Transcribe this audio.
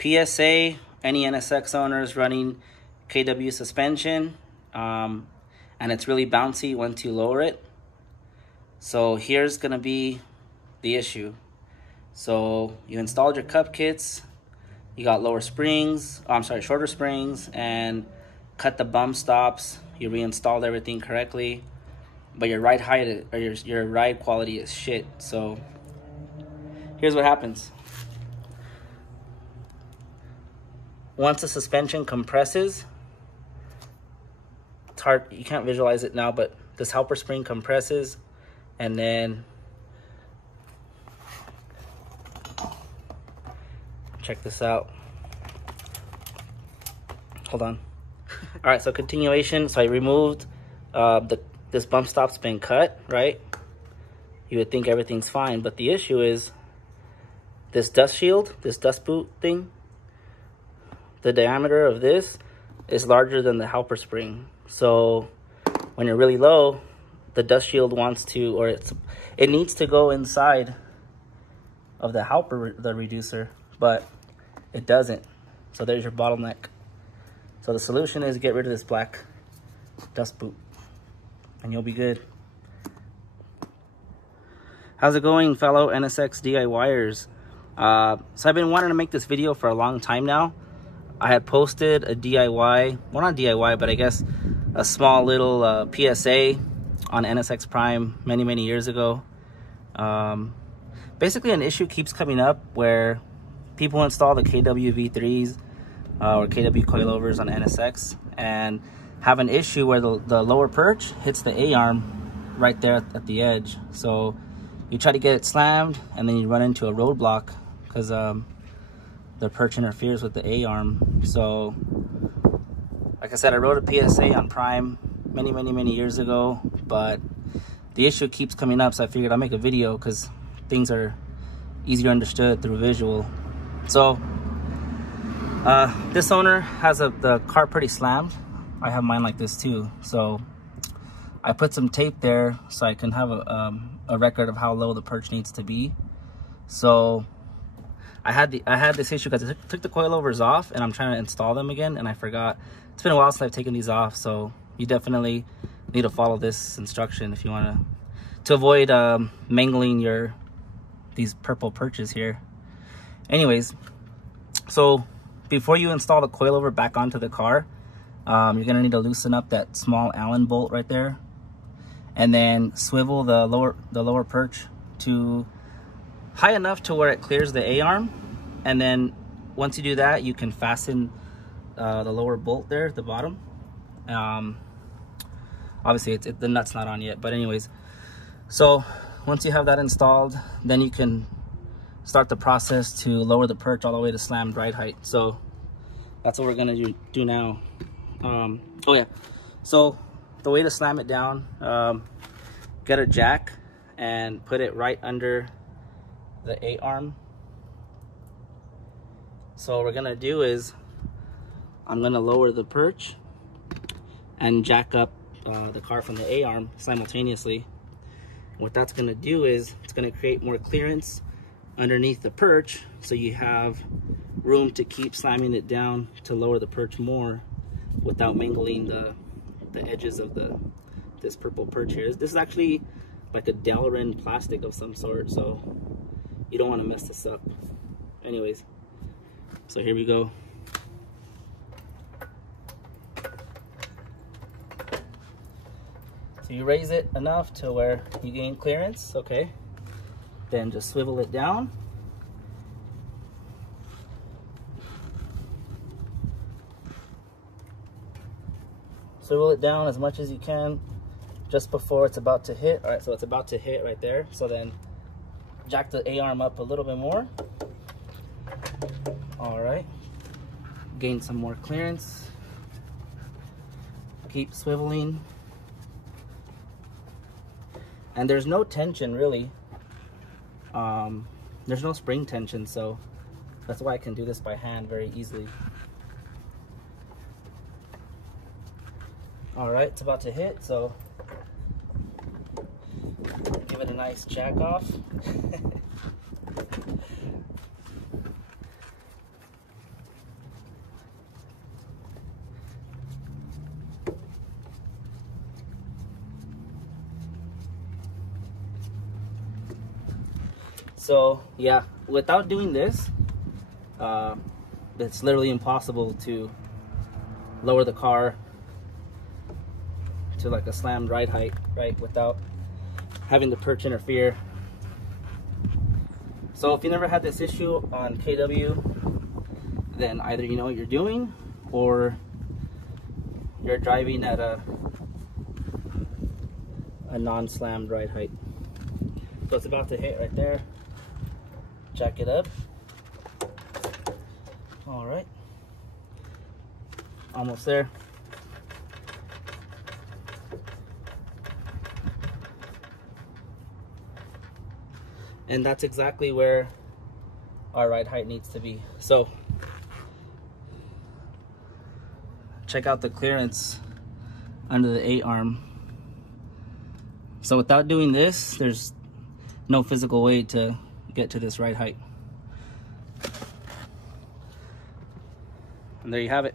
PSA, any NSX owners running KW suspension, and it's really bouncy once you lower it. So here's gonna be the issue. So you installed your cup kits, you got lower springs, shorter springs, and cut the bump stops. You reinstalled everything correctly, but your ride height or your ride quality is shit. So here's what happens. Once the suspension compresses, it's hard, you can't visualize it now, but this helper spring compresses, and then check this out. Hold on. All right, so continuation. So I removed this bump stop's been cut, right? You would think everything's fine, but the issue is this dust shield, this dust boot thing, the diameter of this is larger than the helper spring. So when you're really low, the dust shield wants to, or it needs to go inside of the helper, the reducer, but it doesn't. So there's your bottleneck. So the solution is get rid of this black dust boot and you'll be good. How's it going, fellow NSX DIYers? So I've been wanting to make this video for a long time now. I had posted a DIY, well not DIY, but I guess a small little PSA on NSXprime many years ago. Basically an issue keeps coming up where people install the KWV3s or KW coilovers on NSX and have an issue where the lower perch hits the A-arm right there at the edge. So you try to get it slammed and then you run into a roadblock because the perch interferes with the A-arm. So like I said, I wrote a PSA on Prime many years ago, but the issue keeps coming up, so I figured I'll make a video because things are easier understood through visual. So this owner has the car pretty slammed. I have mine like this too, so I put some tape there so I can have a record of how low the perch needs to be. So I had this issue because I took the coilovers off and I'm trying to install them again and I forgot. It's been a while since I've taken these off, so you definitely need to follow this instruction if you want to avoid mangling these purple perches here. Anyways, so before you install the coilover back onto the car, you're gonna need to loosen up that small Allen bolt right there, and then swivel the lower perch to high enough to where it clears the A-arm, and then once you do that, you can fasten the lower bolt there at the bottom. Obviously the nut's not on yet, but anyways, so once you have that installed, then you can start the process to lower the perch all the way to slammed ride height. So that's what we're gonna do now. Oh yeah, so the way to slam it down, get a jack and put it right under the A-arm. So what we're gonna do is I'm gonna lower the perch and jack up the car from the A-arm simultaneously. What that's gonna do is it's gonna create more clearance underneath the perch, so you have room to keep slamming it down to lower the perch more without mangling the edges of this purple perch here. This is actually like a Delrin plastic of some sort, so you don't want to mess this up. Anyways, so here we go. So you raise it enough to where you gain clearance, okay? Then just swivel it down. Swivel it down as much as you can just before it's about to hit. All right, so it's about to hit right there. So then jack the A-arm up a little bit more. All right, gain some more clearance. Keep swiveling. And there's no tension really. There's no spring tension, so that's why I can do this by hand very easily. All right, it's about to hit, so give it a nice jack off. So yeah, without doing this, it's literally impossible to lower the car to like a slammed ride height, right, without having the perch interfere. So if you never had this issue on KW, then either you know what you're doing or you're driving at a non-slammed ride height. So it's about to hit right there. Jack it up. All right, almost there. And that's exactly where our ride height needs to be. So check out the clearance under the 8-arm. So without doing this, there's no physical way to get to this ride height. And there you have it.